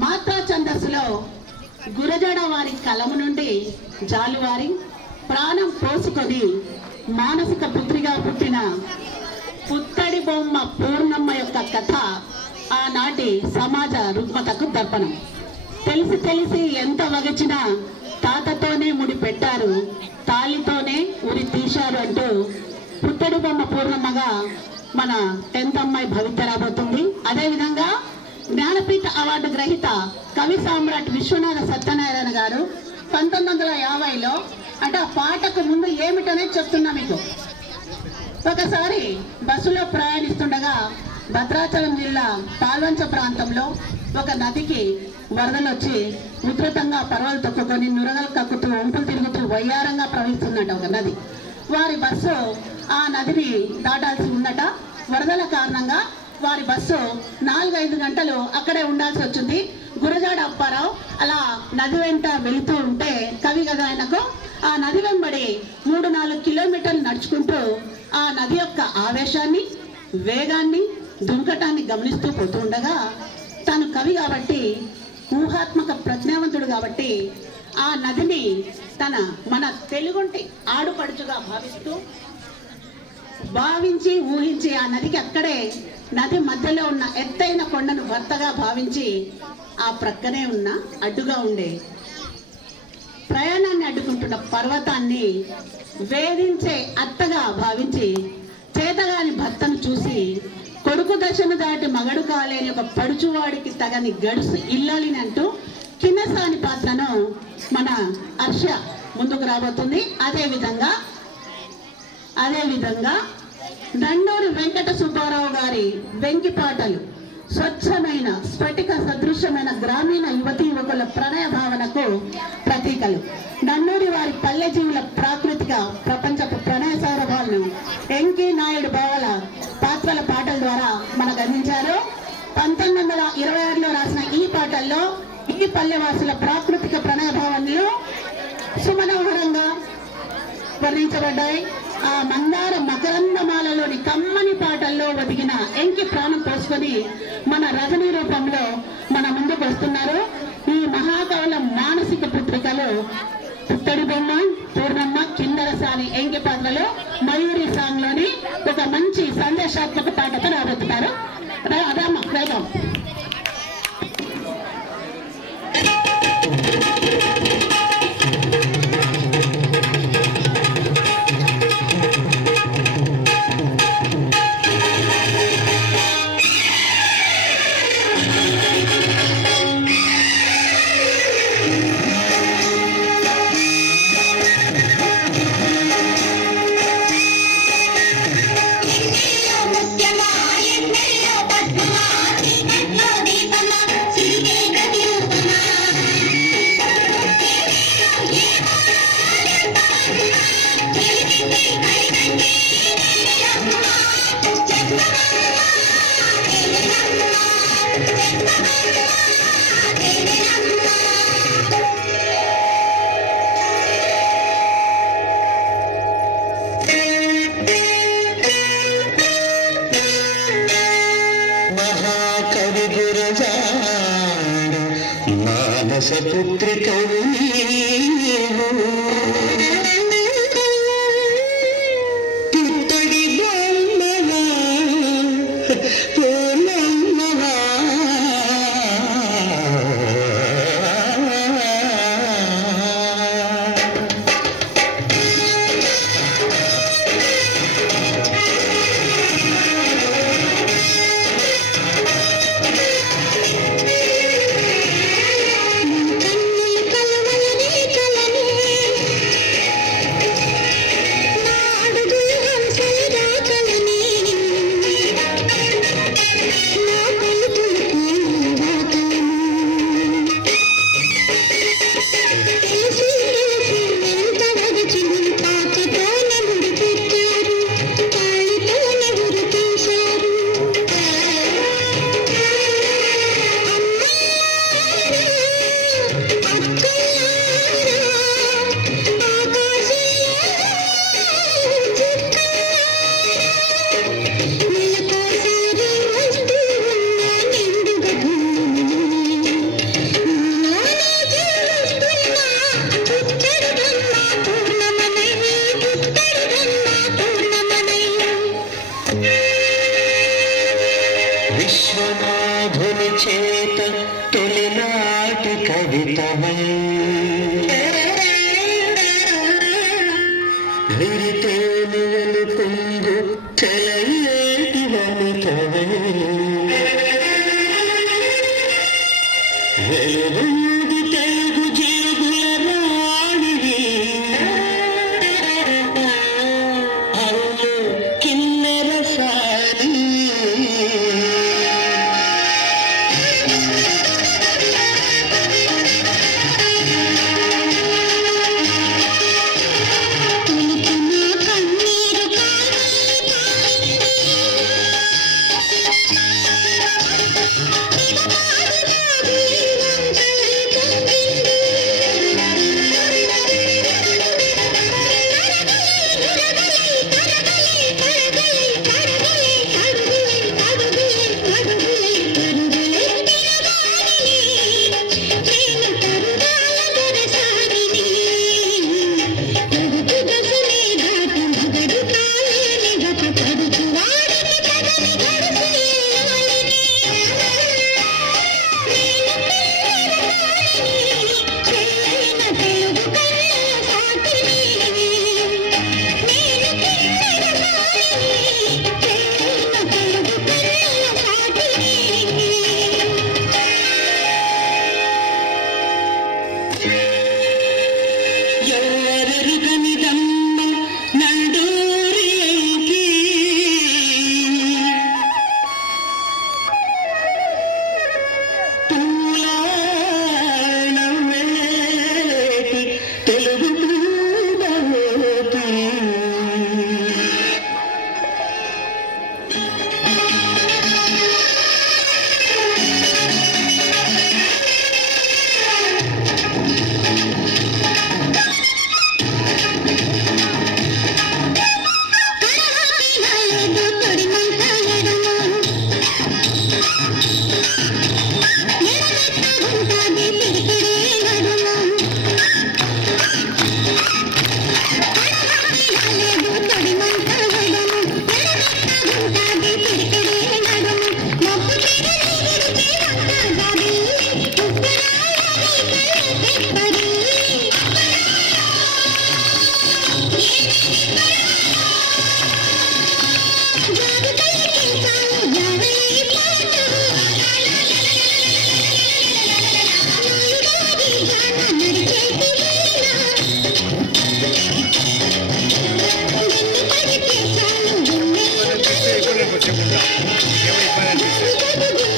మాతా ఛందస్సులో గురజాడ వారి కలము నుండి జాలువారి ప్రాణం పోసుకొని మానసిక పుత్రిగా పుట్టిన పుత్తడి బొమ్మ పూర్ణమ్మ యొక్క కథ ఆనాటి సమాజ రుగ్మతకు దర్పణం. తెలిసి తెలిసి ఎంత వగచినా తాతతోనే ముడి పెట్టారు, తాళితోనే ఉరి తీశారు అంటూ పుత్తడి బొమ్మ పూర్ణమ్మగా మన 10th అమ్మాయి భవిత రాబోతుంది. అదేవిధంగా జ్ఞానపీఠ అవార్డు గ్రహీత కవి సామ్రాట్ విశ్వనాథ సత్యనారాయణ గారు 1950లో, అంటే ఆ పాటకు ముందు ఏమిటనేది చెప్తున్నా మీకు. ఒకసారి బస్సులో ప్రయాణిస్తుండగా భద్రాచలం జిల్లా పాల్వంచ ప్రాంతంలో ఒక నదికి వరదలు వచ్చి ఉధృతంగా పర్వాలు తొక్కుకొని నురగలు కక్కుతూ వంపులు తిరుగుతూ వయ్యారంగా ప్రవహిస్తుందట ఒక నది. వారి బస్సు ఆ నదిని దాటాల్సి ఉందట. వరదల కారణంగా వారి బస్సు 4-5 గంటలు అక్కడే ఉండాల్సి వచ్చింది. గురజాడ అప్పారావు అలా నది వెంట వెళుతూ ఉంటే, కవి కదా ఆయనకు, ఆ నది వెంబడి 3-4 కిలోమీటర్లు నడుచుకుంటూ ఆ నది యొక్క ఆవేశాన్ని, వేగాన్ని, దుంకటాన్ని గమనిస్తూ పోతూ ఉండగా, తను కవి కాబట్టి, ఊహాత్మక ప్రజ్ఞావంతుడు కాబట్టి ఆ నదిని మన తెలుగుంటి ఆడుపడుచుగా భావించి ఊహించి ఆ నదికి అక్కడే నది మధ్యలో ఉన్న ఎత్తైన కొండను భర్తగా భావించి ఆ ప్రక్కనే ఉన్న అడ్డుగా ఉండే ప్రయాణాన్ని అడ్డుకుంటున్న పర్వతాన్ని వేధించే అత్తగా భావించి చేతగాని భర్తను చూసి కొడుకు దశను దాటి మగడు కాలేని ఒక పడుచువాడికి తగని గడుసు ఇల్లాలిని అంటూ కిన్నసాని పాత్రను మన హర్ష ముందుకు రాబోతుంది. అదేవిధంగా నండూరి వెంకట సుబ్బారావు గారి వెంకి పాటలు స్వచ్ఛమైన స్ఫటిక సదృశ్యమైన గ్రామీణ యువతీ యువకుల ప్రణయ భావనకు ప్రతీకలు. నండూరి వారి పల్లె జీవుల ప్రాకృతిక ప్రపంచపు ప్రణయ సౌరభాలను ఎంకి నాయుడు బావల పాత్రల పాటల ద్వారా మనకు అందించారు. 1926లో రాసిన ఈ పాటల్లో ఈ పల్లెవాసుల ప్రాకృతిక ప్రణయ భావనలు సుమనోహరంగా వర్ణించబడ్డాయి. ఆ మందార మకరందమాలలోని కమ్మని పాటల్లో ఒదిగిన ఎంకి ప్రాణం పోసుకొని మన రజనీ రూపంలో మన ముందుకు వస్తున్నారు. ఈ మహాకవుల మానసిక పుత్రికలు పుత్తడి బొమ్మ పూర్ణమ్మ, కిందరసాని ఎంకి పాత్రలో మయూరి సాంగ్ లోని ఒక మంచి సందేశాత్మక పాటతో రాబోతున్నారు. అదామ వేగం. మహాకవి గురజాడ మానస పుత్రికవు పుత్తడి బొమ్మవా పూర్ణమ్మవా తొలినాటి కవితవై విరితేనియలు పొంగు చెలయేటి వనితవై వెలుగుంది తెలుగు జీగుల రాణివి అవును కిన్నెర సాని చెప్పండి ఏమో ఇబ్బంది అనిపిస్తుంది